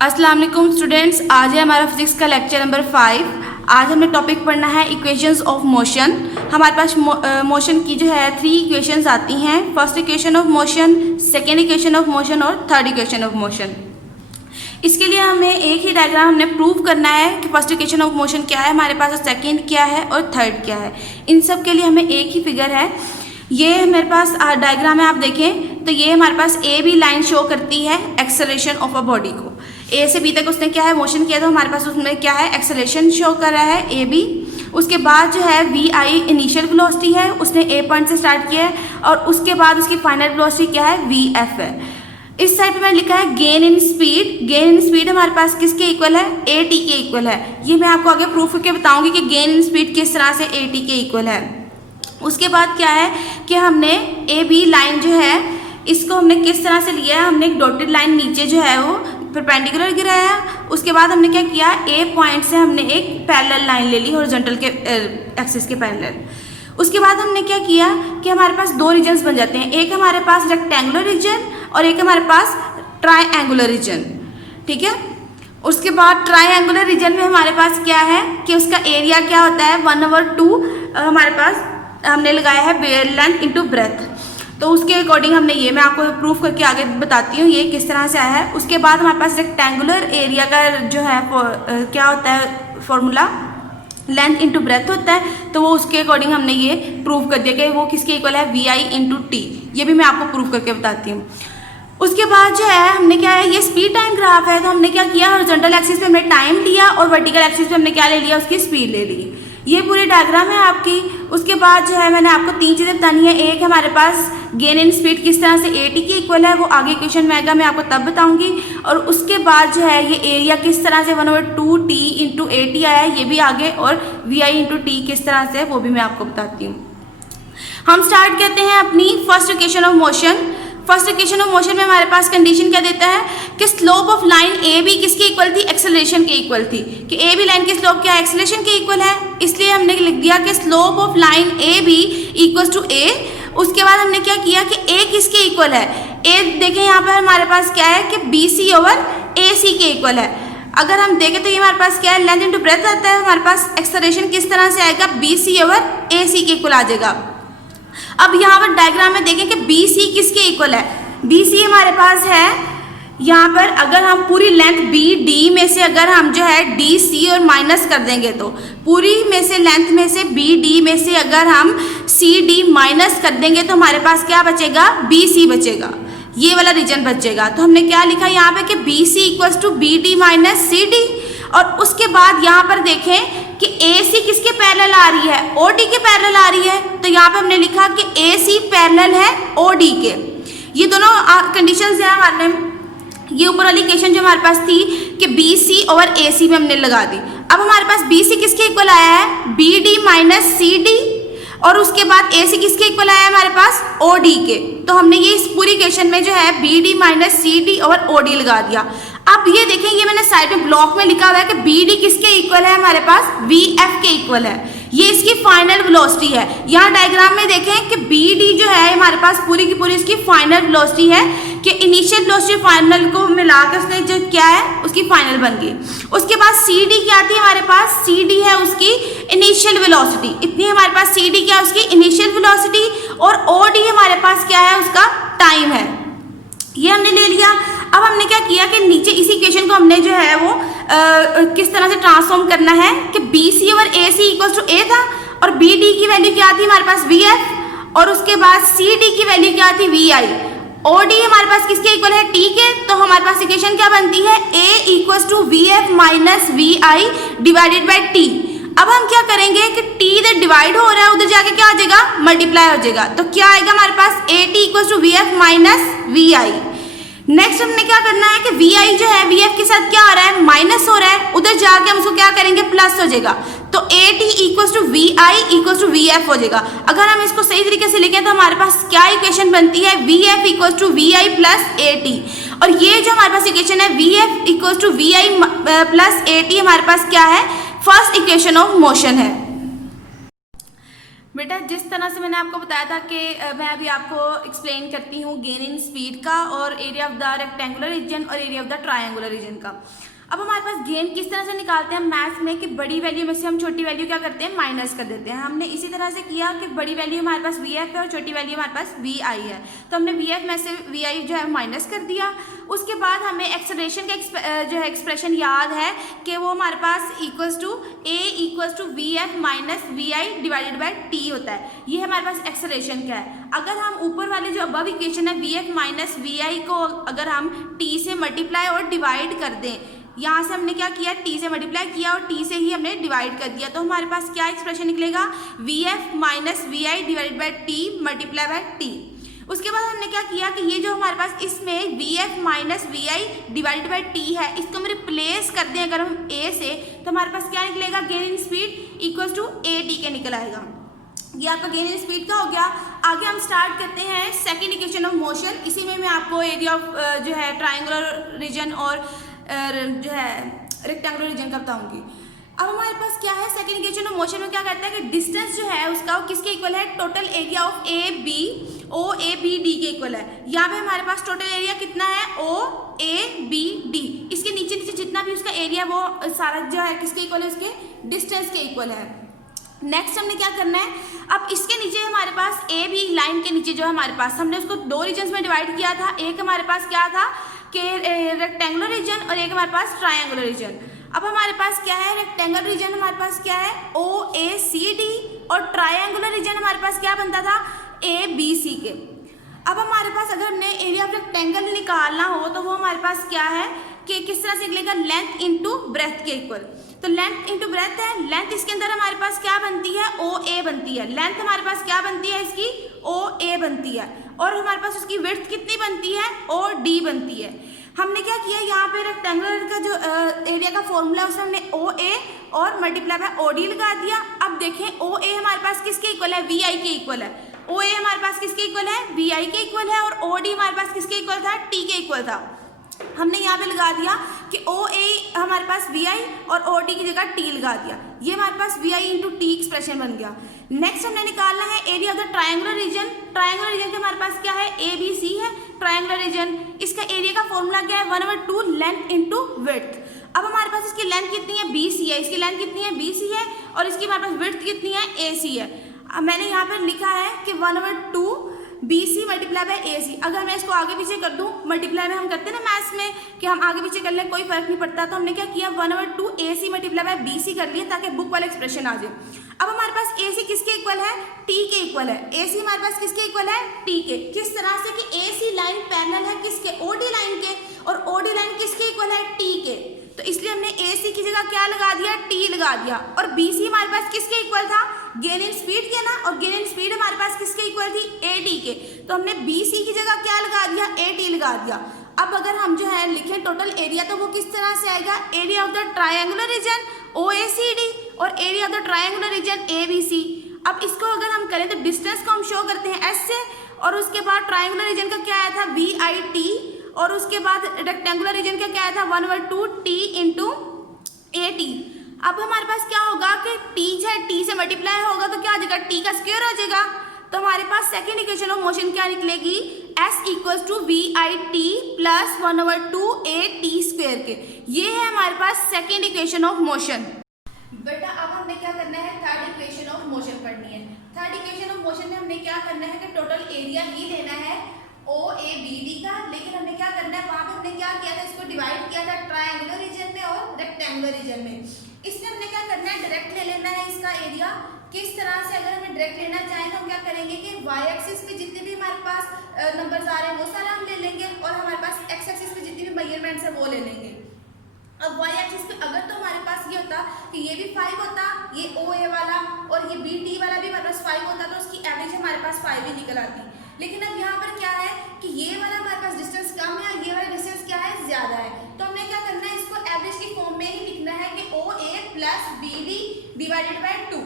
अस्सलाम वालेकुम स्टूडेंट्स, आज है हमारा फिजिक्स का लेक्चर नंबर 5। आज हमें टॉपिक पढ़ना है इक्वेशंस ऑफ मोशन। हमारे पास मोशन की जो है 3 इक्वेशंस आती हैं। First equation of motion, second equation of motion और थर्ड इक्वेशन ऑफ मोशन। इसके लिए हमें एक ही डायग्राम हमने प्रूव करना है कि फर्स्ट इक्वेशन ऑफ मोशन क्या है हमारे पास, और सेकेंड क्या है और थर्ड क्या है। इन सब के लिए हमें एक ही फिगर है। ये मेरे पास डायग्राम है, आप देखें तो ये हमारे पास ए बी लाइन शो करती है एक्सेलरेशन ऑफ अ बॉडी को। ए से बी तक उसने क्या है मोशन किया, तो हमारे पास उसमें क्या है एक्सेलरेशन शो कर रहा है ए बी। उसके बाद जो है वी आई इनिशियल वेलोसिटी है, उसने ए पॉइंट से स्टार्ट किया है, और उसके बाद उसकी फाइनल वेलोसिटी क्या है वी एफ है। इस साइड पे मैंने लिखा है gain in speed. Gain in speed हमारे पास किसके इक्वल है, ए टी के इक्वल है। ये मैं आपको आगे प्रूफ करके बताऊंगी कि गेन इन स्पीड किस तरह से ए टी के इक्वल है। उसके बाद क्या है कि हमने ए बी लाइन जो है इसको हमने किस तरह से लिया है, हमने एक डॉटेड लाइन नीचे जो है वो परपेंडिकुलर गिराया। उसके बाद हमने क्या किया, ए पॉइंट से हमने एक पैरेलल लाइन ले ली हॉरिजॉन्टल के एक्सिस के पैरेलल। उसके बाद हमने क्या किया कि हमारे पास 2 रीजन्स बन जाते हैं, एक हमारे पास रेक्टेंगुलर रीजन और एक हमारे पास ट्राइएंगुलर रीजन। ठीक है, उसके बाद ट्राइएंगुलर रीजन में हमारे पास क्या है कि उसका एरिया क्या होता है 1/2 हमारे पास हमने लगाया है लेंथ इंटू ब्रेथ। तो उसके अकॉर्डिंग हमने ये मैं आपको प्रूफ करके आगे बताती हूँ ये किस तरह से आया है। उसके बाद हमारे पास रेक्टेंगुलर एरिया का जो है क्या होता है फॉर्मूला, लेंथ इंटू ब्रेथ होता है। तो वो उसके अकॉर्डिंग हमने ये प्रूव कर दिया कि वो किसके इक्वल है, वी आई इंटू टी। ये भी मैं आपको प्रूव करके बताती हूँ। उसके बाद जो है हमने क्या है, ये स्पीड टाइम ग्राफ है, तो हमने क्या किया हॉरिजॉन्टल एक्सिस पे हमने टाइम लिया और वर्टिकल एक्सिस पे हमने क्या ले लिया, उसकी स्पीड ले ली। ये पूरी डायग्राम है आपकी। उसके बाद जो है मैंने आपको 3 चीज़ें बतानी है। एक हमारे पास गेन इन स्पीड किस तरह से ए टी के इक्वल है, वो आगे क्वेश्चन में आएगा, मैं आपको तब बताऊंगी। और उसके बाद जो है ये एरिया किस तरह से 1/2 टी इंटू ए टी आया है, ये भी आगे, और वी आई इंटू टी किस तरह से वो भी मैं आपको बताती हूँ। हम स्टार्ट करते हैं अपनी first equation of motion. First equation of motion में हमारे पास कंडीशन क्या देता है कि slope of line A B किसके इक्वल थी, एक्सेलरेशन के इक्वल थी। कि ए बी लाइन की स्लोप क्या है, एक्सेलरेशन के इक्वल है, इसलिए हमने लिख दिया कि slope of line A B equal to A. उसके बाद हमने क्या किया कि ए किसके इक्वल है, ए देखें यहाँ पर हमारे पास क्या है कि बी सी ओवर ए सी के इक्वल है। अगर हम देखें तो ये हमारे पास क्या है, लेंथ इंटू ब्रेथ आता है, हमारे पास एक्सेलरेशन किस तरह से आएगा, बी सी ओवर ए सी के इक्वल आ जाएगा। अब यहाँ पर डायग्राम में देखें कि बी सी किसके इक्वल है, बी सी हमारे पास है यहाँ पर, अगर हम पूरी लेंथ बी डी में से अगर हम जो है डी सी और माइनस कर देंगे, तो पूरी में से लेंथ में से बी डी में से अगर हम सी डी माइनस कर देंगे तो हमारे पास क्या बचेगा, बी सी बचेगा, ये वाला रीजन बचेगा। तो हमने क्या लिखा यहाँ पे कि B C equals to B D minus C D. और उसके बाद यहाँ पर देखें कि ए सी किसके पैरेलल आ रही है, ओ डी के पैरेलल आ रही है। तो यहाँ पे हमने लिखा कि ए सी पैरेलल है ओ डी के। ये दोनों कंडीशंस हैं हमारे, ये ऊपर वाली इक्वेशन जो हमारे पास थी कि बी सी ओवर ए सी में हमने लगा दी। अब हमारे पास बी सी किसके इक्वल आया है, B D minus C D, और उसके बाद ए सी किसके इक्वल आया है हमारे पास, ओ डी के। तो हमने ये इस पूरी इक्वेशन में जो है B D minus C D और ओ डी लगा दिया। अब ये देखें, ये मैंने साइड में ब्लॉक में लिखा हुआ है कि बी डी किसके इक्वल है, हमारे पास वी एफ के इक्वल है, ये इसकी फाइनल वेलोसिटी है। यहाँ डायग्राम में देखें कि बी डी जो है हमारे पास पूरी की पूरी इसकी फाइनल वेलोसिटी है, कि इनिशियल वेलोसिटी फाइनल को मिला के उसने जो क्या है उसकी फाइनल बन गई। उसके बाद सी डी क्या थी हमारे पास, सी डी है उसकी इनिशियल वेलोसिटी, इतनी हमारे पास सी डी क्या है उसकी इनिशियल वेलोसिटी, और ओ डी हमारे पास क्या है उसका टाइम है, ये हमने ले लिया। अब हमने क्या किया कि नीचे इसी इक्वेशन को हमने जो है वो किस तरह से ट्रांसफॉर्म करना है कि B C over A C equals to A था, और बी डी की वैल्यू क्या थी हमारे पास वी एफ, और उसके बाद सी डी की वैल्यू क्या थी वी आई। ओ डी हमारे पास किसके इक्वल है, टी के। तो हमारे पास इक्वेशन क्या बनती है, A equals to V F minus V I divided by T. अब हम क्या करेंगे कि टी इधर डिवाइड हो रहा है, उधर जाके क्या आ जाएगा, मल्टीप्लाई हो जाएगा। तो क्या आएगा हमारे पास, A T equals to V F minus V I. Next हमने क्या करना है कि वी आई जो है वी एफ के साथ क्या आ रहा है, माइनस हो रहा है, उधर जाके हम उसको क्या करेंगे, प्लस हो जाएगा। तो A T equals to V I equals to V F हो जाएगा। अगर हम इसको सही तरीके से लिखें तो हमारे पास क्या इक्वेशन बनती है, V F equals to V I plus A T. और ये जो हमारे पास इक्वेशन है V F equals to V I plus A T, हमारे पास क्या है, फर्स्ट इक्वेशन ऑफ मोशन है। बेटा जिस तरह से मैंने आपको बताया था कि मैं अभी आपको एक्सप्लेन करती हूँ गेन इन स्पीड का और area of the rectangular region और area of the triangular region का। अब हमारे पास गेन किस तरह से निकालते हैं मैथ्स में कि बड़ी वैल्यू में से हम छोटी वैल्यू क्या करते हैं, माइनस कर देते हैं। हमने इसी तरह से किया कि बड़ी वैल्यू हमारे पास वी एफ है और छोटी वैल्यू हमारे पास वी आई है, तो हमने वी एफ में से वी आई जो है माइनस कर दिया। उसके बाद हमें एक्सेलरेशन का जो है एक्सप्रेशन याद है कि वो हमारे पास equals to V F minus V I divided by T होता है। ये हमारे पास एक्सेलरेशन क्या है। अगर हम ऊपर वाले जो अबव इक्वेशन है वी एफ माइनस वी आई को अगर हम टी से मल्टीप्लाई और डिवाइड कर दें, यहाँ से हमने क्या किया, टी से मल्टीप्लाई किया और टी से ही हमने डिवाइड कर दिया, तो हमारे पास क्या एक्सप्रेशन निकलेगा, V F minus V I divided by T multiply by T. उसके बाद हमने क्या किया कि ये जो हमारे पास इसमें V F minus V I divided by T है, इसको हम रिप्लेस कर दें अगर हम ए से, तो हमारे पास क्या निकलेगा, gain in speed equals to A T के निकल आएगा। ये आपका गेन इन स्पीड का हो गया। आगे हम स्टार्ट करते हैं सेकेंड इक्वेशन ऑफ मोशन। इसी में मैं आपको एरिया ऑफ जो है ट्राइंगुलर रीजन और जो है रेक्टेंगुलर रीजन का बताऊंगी। अब हमारे पास क्या है, सेकंड इक्वेशन ऑफ मोशन में क्या करता है कि डिस्टेंस जो है उसका वो किसके इक्वल है, total area of A B O A B D के इक्वल है। यहाँ पे हमारे पास टोटल एरिया कितना है, ओ ए बी डी। इसके नीचे नीचे जितना भी उसका एरिया वो सारा जो है किसके इक्वल है, उसके डिस्टेंस के इक्वल है। नेक्स्ट हमने क्या करना है, अब इसके नीचे हमारे पास ए बी लाइन के नीचे जो है हमारे पास हमने उसको दो रीजन्स में डिवाइड किया था। एक हमारे पास क्या था कि रेक्टेंगुलर रीजन और एक हमारे पास ट्रायंगुलर रीजन। अब हमारे पास क्या है, रेक्टेंगुलर रीजन हमारे पास क्या है, ओ ए सी डी, और ट्रायंगुलर रीजन हमारे पास क्या बनता था, ए बी सी के। अब हमारे पास अगर हमने एरिया ऑफ रेक्टेंगल निकालना हो तो वो हमारे पास क्या है कि किस तरह से निकलेगा, लेंथ इनटू ब्रेथ के इक्वल। तो लेंथ इनटू ब्रेथ है, लेंथ इसके अंदर हमारे पास क्या बनती है, ओ ए बनती है। लेंथ हमारे पास क्या बनती है इसकी, ओ ए बनती है, और हमारे पास उसकी विड्थ कितनी बनती है, ओ डी बनती है। हमने क्या किया, यहाँ पे रेक्टेंगुलर का जो एरिया का फॉर्मूला है उसमें हमने ओ ए और मल्टीप्लाई बाय ओ डी लगा दिया। अब देखें ओ ए हमारे पास किसके इक्वल है, वी आई के इक्वल है। ओ ए हमारे पास किसके इक्वल है, वी आई के इक्वल है, और ओ डी हमारे पास किसके इक्वल था, टी के इक्वल था। हमने यहाँ पे लगा दिया कि ओ ए हमारे पास वी आई और ओ डी की जगह टी लगा दिया। ये हमारे पास V I into T expression बन गया। नेक्स्ट हमने निकालना है area of the triangular region. Triangular region के हमारे पास क्या है, ए बी सी है ट्रायंगुलर रीजन। इसका एरिया का फॉर्मूला क्या है, 1/2 लेंथ इंटू विड्थ। अब हमारे पास इसकी लेंथ कितनी है, बी सी है, इसकी लेंथ कितनी है, बी सी है, और इसकी हमारे पास विड्थ कितनी है, ए सी है। अब मैंने यहाँ पर लिखा है कि 1/2 बी सी मल्टीप्लाई बाय ए सी। अगर मैं इसको आगे पीछे कर दूँ, मल्टीप्लाई में हम करते हैं ना मैथ्स में कि हम आगे पीछे कर लें कोई फर्क नहीं पड़ता, तो हमने क्या किया, 1/2 ए C multiply by B C कर लिया ताकि बुक वाला एक्सप्रेशन आ जाए। अब हमारे पास ए सी किसके इक्वल है, टी के इक्वल है। ए सी हमारे पास किसके इक्वल है, टी के। किस तरह से कि ए सी लाइन पैरेलल है किसके, ओ डी लाइन के, और ओ डी लाइन किसके इक्वल है, टी के। तो इसलिए हमने ए सी की जगह क्या लगा दिया, टी लगा दिया। और बी सी हमारे पास किसके इक्वल था, गेन इन स्पीड के ना, और गेन इन स्पीड हमारे पास किसके इक्वल थी, ए टी के। तो हमने बी सी की जगह क्या लगा दिया, ए टी लगा दिया। अब अगर हम जो है लिखें टोटल एरिया, तो वो किस तरह से आएगा, area of the triangular region O A C D और area of the triangular region A B C. अब इसको अगर हम करें तो डिस्टेंस को हम शो करते हैं एस से, और उसके बाद ट्रायंगुलर रीजन का क्या आया था, वी आई टी, और उसके बाद रेक्टेंगुलर रीजन का क्या आया था, 1/2 टी इंटू ए टी। अब हमारे पास क्या होगा कि टी है, टी से मल्टीप्लाई होगा तो क्या आ जाएगा, टी का स्क्वायर हो जाएगा। तो हमारे पास सेकेंड इक्वेशन ऑफ मोशन क्या निकलेगी, S equals to V I T plus 1/2 A T square के। ये है हमारे पास सेकेंड इक्वेशन ऑफ मोशन। बेटा अब हमने क्या करना है, थर्ड इक्वेशन ऑफ मोशन पढ़नी है। थर्ड इक्वेशन ऑफ मोशन में हमने क्या करना है कि टोटल एरिया ही लेना है ओ ए बी डी का, लेकिन हमने क्या करना है, वहाँ पे हमने क्या किया था, इसको डिवाइड किया था ट्रायंगुलर रीजन में और रेक्टेंगुलर रीजन में। इसमें हमने क्या करना है, डायरेक्ट ले लेना है इसका एरिया। किस तरह से, अगर हमें डायरेक्ट लेना चाहें तो हम क्या करेंगे कि वाई एक्सिस पे जितने भी हमारे पास नंबर्स आ रहे हैं वो सारा हम ले लेंगे, और हमारे पास एक्स एक्सिस पे जितने भी मेजरमेंट्स है वो ले लेंगे। अब वाई एक्सिस पे अगर तो हमारे पास ये होता कि ये भी 5 होता, ये ओ ए वाला और ये बी टी वाला भी हमारे पास 5 होता, तो उसकी एवरेज हमारे पास 5 ही निकल आती। लेकिन अब यहाँ पर क्या है कि ये वाला हमारे पास डिस्टेंस कम है और ये वाला डिस्टेंस क्या है, ज्यादा है। तो हमने क्या करना है, इसको एवरेज की फॉर्म में ही लिखना है कि O A plus B D divided by 2।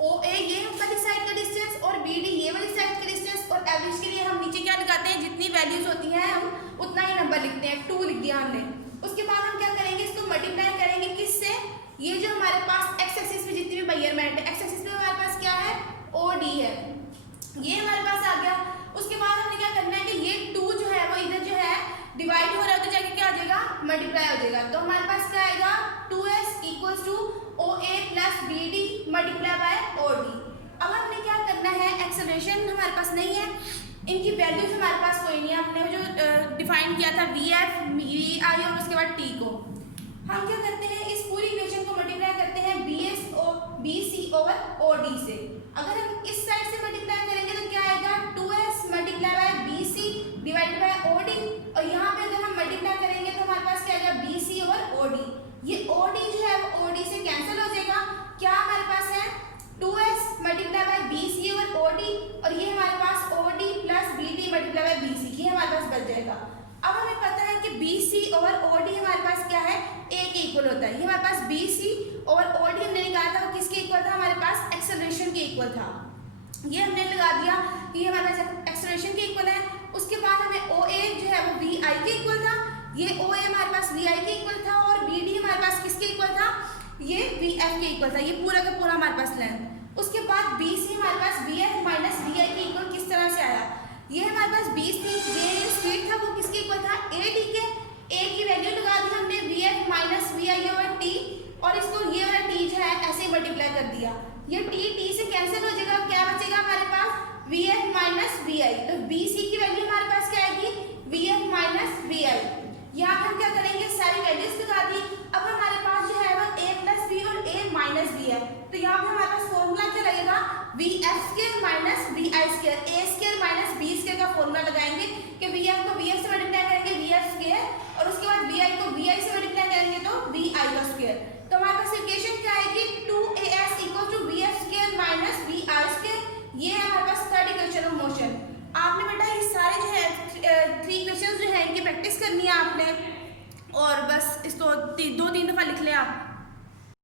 O A ये वाली साइड का डिस्टेंस और बी डी ये वाली साइड का डिस्टेंस, और एवरेज के लिए हम नीचे क्या लगाते हैं, जितनी वैल्यूज होती हैं हम उतना ही नंबर लिखते हैं, 2 लिख दिया हमने। उसके बाद हम क्या करेंगे, इसको मल्टीप्लाई करेंगे किससे, ये जो हमारे पास एक्स एक्सिस पे जितनी भी मेजरमेंट है, एक्स एक्सिस पे हमारे पास क्या है, ओ ये हमारे पास आ गया। उसके बाद हमने क्या करना है कि ये 2 जो है वो इधर जो है डिवाइड हो रहा है तो जाके क्या आ जाएगा, मल्टीप्लाई हो जाएगा। तो हमारे पास क्या आएगा, 2s equals to OA plus BD multiply by OD। अब हमने क्या करना है, एक्सेलरेशन हमारे पास नहीं है, इनकी वैल्यूज हमारे पास कोई नहीं है। हमने जो डिफाइन किया था VF VI और उसके बाद T को, हम क्या करते हैं इस पूरी इक्वेशन को मल्टीप्लाई करते हैं BC ओवर OD से। अगर हम इस साइड से मल्टीप्लाई करेंगे तो क्या आएगा, 2s multiply by BC divided by OD, और यहाँ पे अगर हम मल्टीप्लाई करेंगे तो हमारे पास क्या आएगा, BC ओवर OD। ये OD जो है वो OD से कैंसिल हो जाएगा। क्या हमारे पास है, 2s multiply by BC over OD, और ये हमारे पास OD plus BD multiply bye BC, ये हमारे पास बच जाएगा। अब हमें पता है कि BC ओवर OD हमारे पास क्या है, A के इक्वल होता है। ये हमारे पास BC ओवर OD हमने निकाला था, वो किसके इक्वल था, हमारे पास एक्सेलरेशन के इक्वल था। ये हमने लगा दिया कि ये हमारे पास एक्सेलरेशन के इक्वल है। उसके बाद हमें OA जो है वो VI के इक्वल था, ये OA हमारे पास VI के इक्वल था, और BD हमारे पास किसके इक्वल था, ये VF के इक्वल था। ये पूरा का पूरा हमारे पास लेंथ। उसके बाद BC हमारे पास VF माइनस VI के इक्वल किस तरह से आया, ये हमारे पास 20 थी, ये स्पीड था वो किसके इक्वल था, AD के। A की वैल्यू लगा दी हमने VF minus VI over T, और इसको ये वाला T जो है ऐसे ही मल्टीप्लाई कर दिया। ये T से कैंसिल हो जाएगा, क्या बचेगा हमारे पास, VF माइनस VI। तो BC की वैल्यू हमारे पास क्या आएगी, VF माइनस VI। यहाँ हम क्या करेंगे, सारी वैल्यूज लगा दी। अब हमारे पास जो है वो A प्लस V और A माइनस V है, तो यहाँ पे हमारे पास फॉर्मूला क्या लगेगा, VF square minus VI square, A square minus B square का फॉर्मूला लगाएंगे कि VF को VF से मल्टीप्लाई करेंगे VF स्क्वायर, और उसके बाद VI को VI से मल्टीप्लाई करेंगे तो VI का स्क्वायर। तो हमारे पास इक्वेशन क्या आएगी, 2AS equal to VF square minus VI square. ये है हमारे पास थर्ड इक्वेशन ऑफ मोशन। आपने बेटा ये सारे जो है 3 इक्वेशंस जो है इनकी प्रैक्टिस करनी है आपने, और बस इसको 2-3 दफ़ा लिख लें आप।